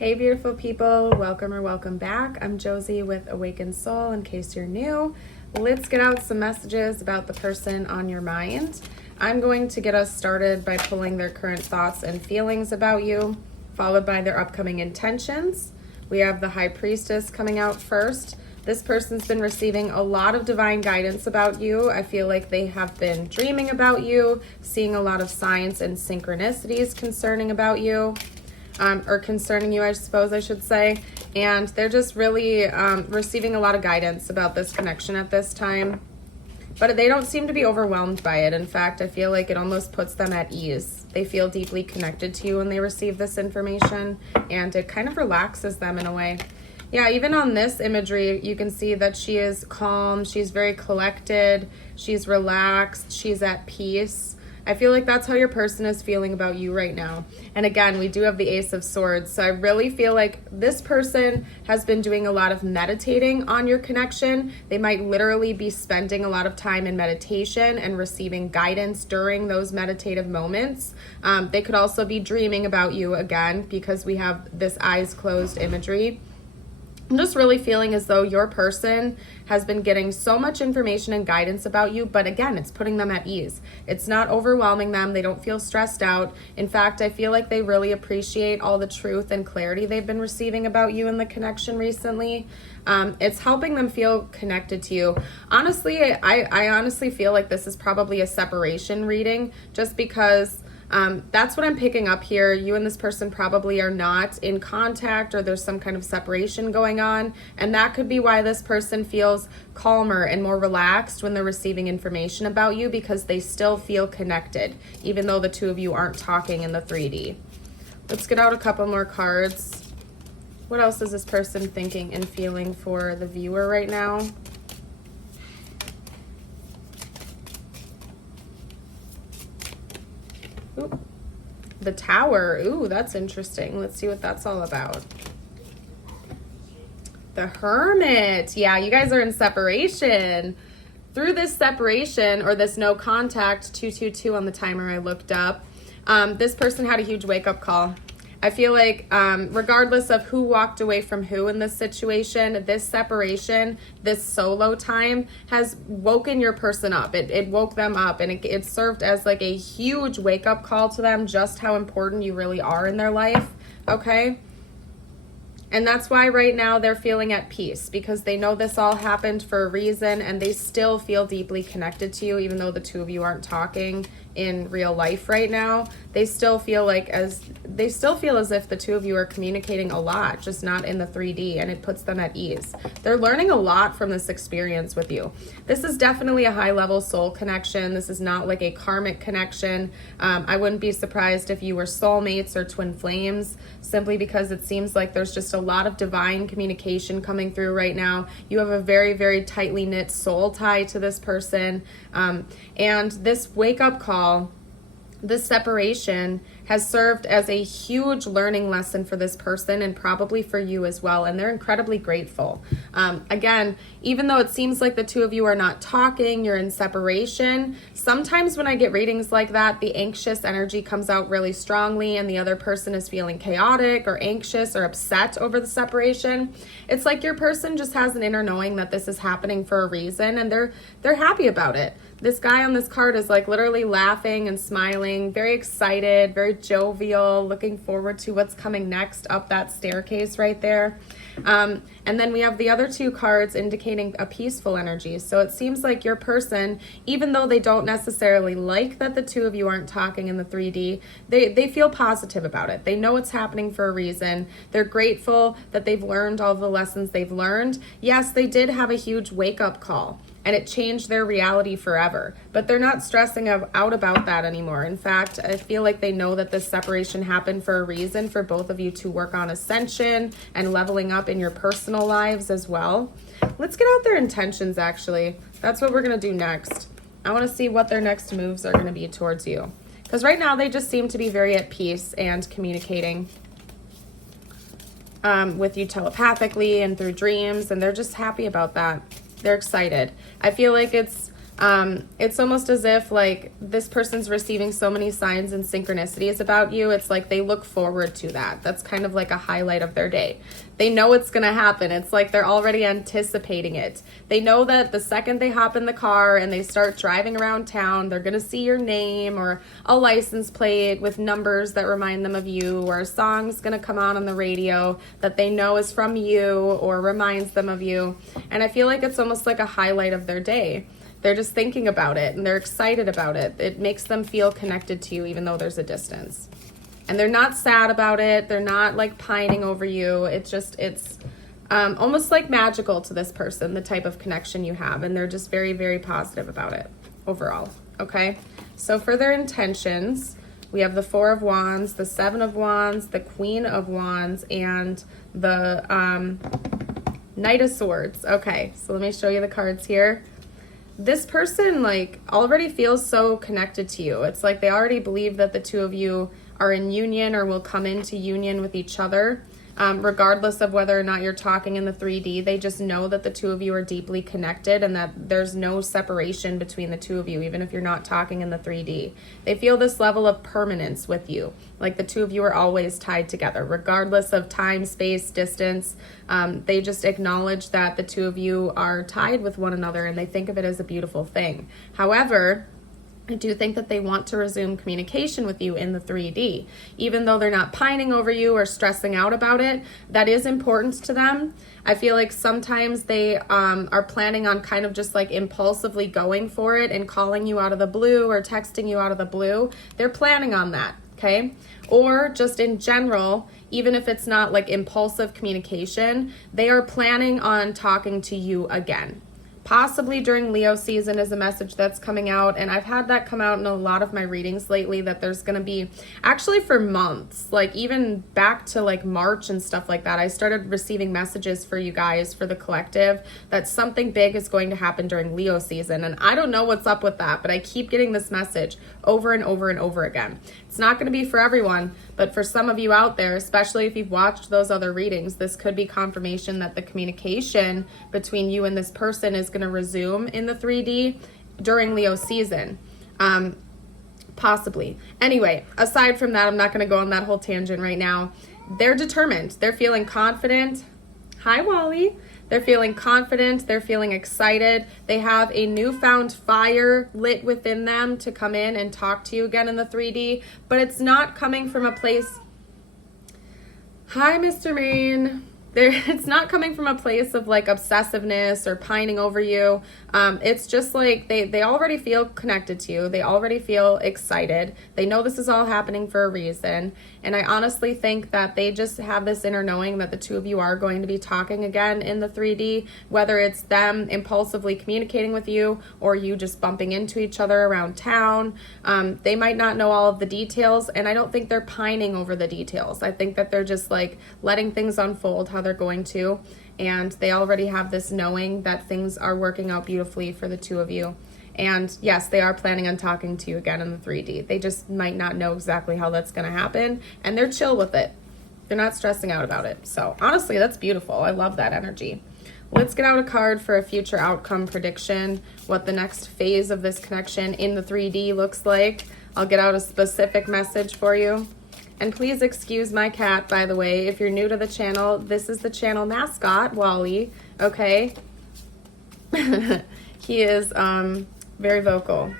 Hey beautiful people, welcome or welcome back. I'm Josie with Awakened Soul. In case you're new, let's get out some messages about the person on your mind. I'm going to get us started by pulling their current thoughts and feelings about you, followed by their upcoming intentions. We have the High Priestess coming out first. This person's been receiving a lot of divine guidance about you. I feel like they have been dreaming about you, seeing a lot of signs and synchronicities concerning you, I suppose I should say. And they're just really receiving a lot of guidance about this connection at this time. But they don't seem to be overwhelmed by it. In fact, I feel like it almost puts them at ease. They feel deeply connected to you when they receive this information, and it kind of relaxes them in a way. Yeah, even on this imagery, you can see that she is calm, she's very collected, she's relaxed, she's at peace. I feel like that's how your person is feeling about you right now. And again, we do have the Ace of Swords. So I really feel like this person has been doing a lot of meditating on your connection. They might literally be spending a lot of time in meditation and receiving guidance during those meditative moments. They could also be dreaming about you again, because we have this eyes closed imagery. I'm just really feeling as though your person has been getting so much information and guidance about you, but again, it's putting them at ease. It's not overwhelming them. They don't feel stressed out. In fact, I feel like they really appreciate all the truth and clarity they've been receiving about you in the connection recently. It's helping them feel connected to you. Honestly, I honestly feel like this is probably a separation reading, just because that's what I'm picking up here. You and this person probably are not in contact, or there's some kind of separation going on. And that could be why this person feels calmer and more relaxed when they're receiving information about you, because they still feel connected, even though the two of you aren't talking in the 3D. Let's get out a couple more cards. What else is this person thinking and feeling for the viewer right now? Ooh, the Tower. Ooh, that's interesting. Let's see what that's all about. The Hermit. Yeah, you guys are in separation. Through this separation, or this no contact, 222 on the timer I looked up, this person had a huge wake-up call. I feel like regardless of who walked away from who in this situation, this separation, this solo time has woken your person up. It woke them up, and it served as like a huge wake-up call to them, just how important you really are in their life, okay? And that's why right now they're feeling at peace, because they know this all happened for a reason, and they still feel deeply connected to you, even though the two of you aren't talking in real life right now. They still feel as if the two of you are communicating a lot, just not in the 3D, and it puts them at ease. They're learning a lot from this experience with you. This is definitely a high-level soul connection. This is not like a karmic connection. I wouldn't be surprised if you were soulmates or twin flames, simply because it seems like there's just a lot of divine communication coming through right now. You have a very, very tightly knit soul tie to this person, and this wake-up call, this separation, has served as a huge learning lesson for this person, and probably for you as well, and they're incredibly grateful. Again, even though it seems like the two of you are not talking, you're in separation, sometimes when I get readings like that, the anxious energy comes out really strongly, and the other person is feeling chaotic or anxious or upset over the separation. It's like your person just has an inner knowing that this is happening for a reason, and they're happy about it. This guy on this card is like literally laughing and smiling, very excited, very jovial, looking forward to what's coming next up that staircase right there. And then we have the other two cards indicating a peaceful energy. So it seems like your person, even though they don't necessarily like that the two of you aren't talking in the 3D, they feel positive about it. They know it's happening for a reason. They're grateful that they've learned all the lessons they've learned. Yes, they did have a huge wake-up call, and it changed their reality forever. But they're not stressing out about that anymore. In fact, I feel like they know that this separation happened for a reason, for both of you to work on ascension and leveling up in your personal lives as well. Let's get out their intentions, actually. That's what we're going to do next. I want to see what their next moves are going to be towards you. Because right now they just seem to be very at peace and communicating with you telepathically and through dreams, and they're just happy about that. They're excited. I feel like it's It's almost as if like this person's receiving so many signs and synchronicities about you. It's like they look forward to that. That's kind of like a highlight of their day. They know it's going to happen. It's like they're already anticipating it. They know that the second they hop in the car and they start driving around town, they're going to see your name or a license plate with numbers that remind them of you, or a song's going to come on the radio that they know is from you or reminds them of you. And I feel like it's almost like a highlight of their day. They're just thinking about it and they're excited about it. It makes them feel connected to you even though there's a distance. And they're not sad about it. They're not like pining over you. It's almost like magical to this person, the type of connection you have. And they're just very, very positive about it overall. Okay. So for their intentions, we have the Four of Wands, the Seven of Wands, the Queen of Wands, and the Knight of Swords. Okay. So let me show you the cards here. This person like already feels so connected to you. It's like they already believe that the two of you are in union or will come into union with each other, regardless of whether or not you're talking in the 3D. They just know that the two of you are deeply connected and that there's no separation between the two of you, even if you're not talking in the 3D. They feel this level of permanence with you, like the two of you are always tied together, regardless of time, space, distance. They just acknowledge that the two of you are tied with one another and they think of it as a beautiful thing. However, I do think that they want to resume communication with you in the 3D. Even though they're not pining over you or stressing out about it, that is important to them. I feel like sometimes they are planning on kind of just like impulsively going for it and calling you out of the blue or texting you out of the blue. They're planning on that, okay? Or just in general, even if it's not like impulsive communication, they are planning on talking to you again. Possibly during Leo season is a message that's coming out, and I've had that come out in a lot of my readings lately, that there's going to be, actually for months, like even back to like March and stuff like that, I started receiving messages for you guys, for the collective, that something big is going to happen during Leo season. And I don't know what's up with that, but I keep getting this message over and over and over again. It's not going to be for everyone, but for some of you out there, especially if you've watched those other readings, this could be confirmation that the communication between you and this person is going to resume in the 3D during Leo season. Possibly. Anyway, aside from that, I'm not going to go on that whole tangent right now. They're determined. They're feeling confident. Hi, Wally. They're feeling confident. They're feeling excited. They have a newfound fire lit within them to come in and talk to you again in the 3D, but it's not coming from a place. Hi, Mr. Maine. It's not coming from a place of like obsessiveness or pining over you. It's just like they already feel connected to you. They already feel excited. They know this is all happening for a reason. And I honestly think that they just have this inner knowing that the two of you are going to be talking again in the 3D, whether it's them impulsively communicating with you or you just bumping into each other around town. They might not know all of the details, and I don't think they're pining over the details. I think that they're just like letting things unfold how they're going to, and they already have this knowing that things are working out beautifully for the two of you. And yes, they are planning on talking to you again in the 3D. They just might not know exactly how that's going to happen, and they're chill with it. They're not stressing out about it. So honestly, that's beautiful. I love that energy. Let's get out a card for a future outcome prediction, what the next phase of this connection in the 3D looks like. I'll get out a specific message for you. And please excuse my cat, by the way. If you're new to the channel, this is the channel mascot, Wally, okay? He is very vocal.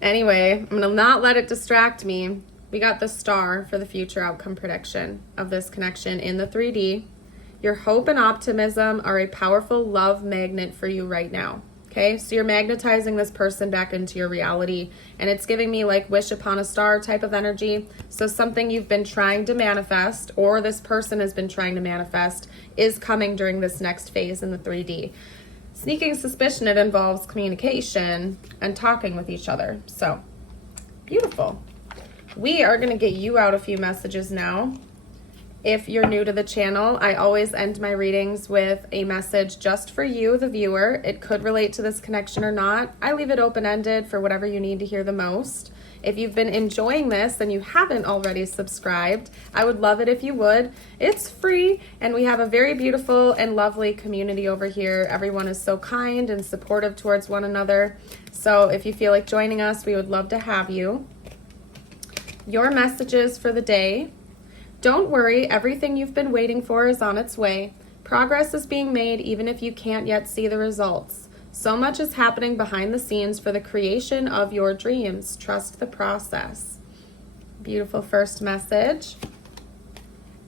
Anyway, I'm going to not let it distract me. We got the star for the future outcome prediction of this connection in the 3D. Your hope and optimism are a powerful love magnet for you right now. Okay, so you're magnetizing this person back into your reality, and it's giving me like wish upon a star type of energy. So something you've been trying to manifest, or this person has been trying to manifest, is coming during this next phase in the 3D. Sneaking suspicion, it involves communication and talking with each other. So beautiful. We are going to get you out a few messages now. If you're new to the channel, I always end my readings with a message just for you, the viewer. It could relate to this connection or not. I leave it open-ended for whatever you need to hear the most. If you've been enjoying this and you haven't already subscribed, I would love it if you would. It's free, and we have a very beautiful and lovely community over here. Everyone is so kind and supportive towards one another. So if you feel like joining us, we would love to have you. Your messages for the day. Don't worry, everything you've been waiting for is on its way. Progress is being made even if you can't yet see the results. So much is happening behind the scenes for the creation of your dreams. Trust the process. Beautiful first message.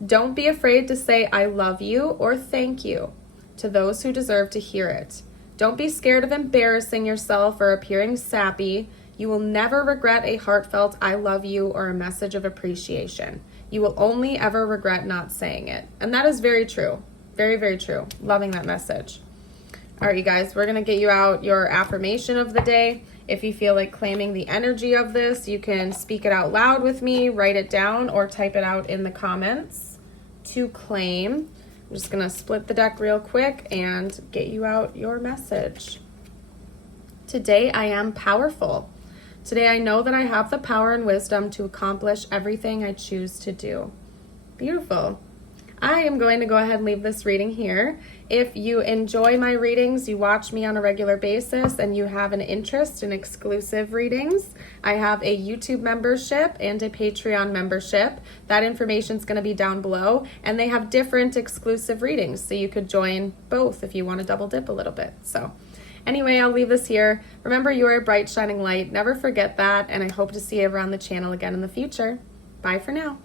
Don't be afraid to say I love you or thank you to those who deserve to hear it. Don't be scared of embarrassing yourself or appearing sappy. You will never regret a heartfelt I love you or a message of appreciation. You will only ever regret not saying it. And that is very true. Very, very true. Loving that message. All right, you guys, we're going to get you out your affirmation of the day. If you feel like claiming the energy of this, you can speak it out loud with me, write it down, or type it out in the comments to claim. I'm just going to split the deck real quick and get you out your message. Today, I am powerful. Today, I know that I have the power and wisdom to accomplish everything I choose to do. Beautiful. I am going to go ahead and leave this reading here. If you enjoy my readings, you watch me on a regular basis, and you have an interest in exclusive readings, I have a YouTube membership and a Patreon membership. That information is going to be down below, and they have different exclusive readings, so you could join both if you want to double dip a little bit. So anyway, I'll leave this here. Remember, you are a bright, shining light. Never forget that, and I hope to see you around the channel again in the future. Bye for now.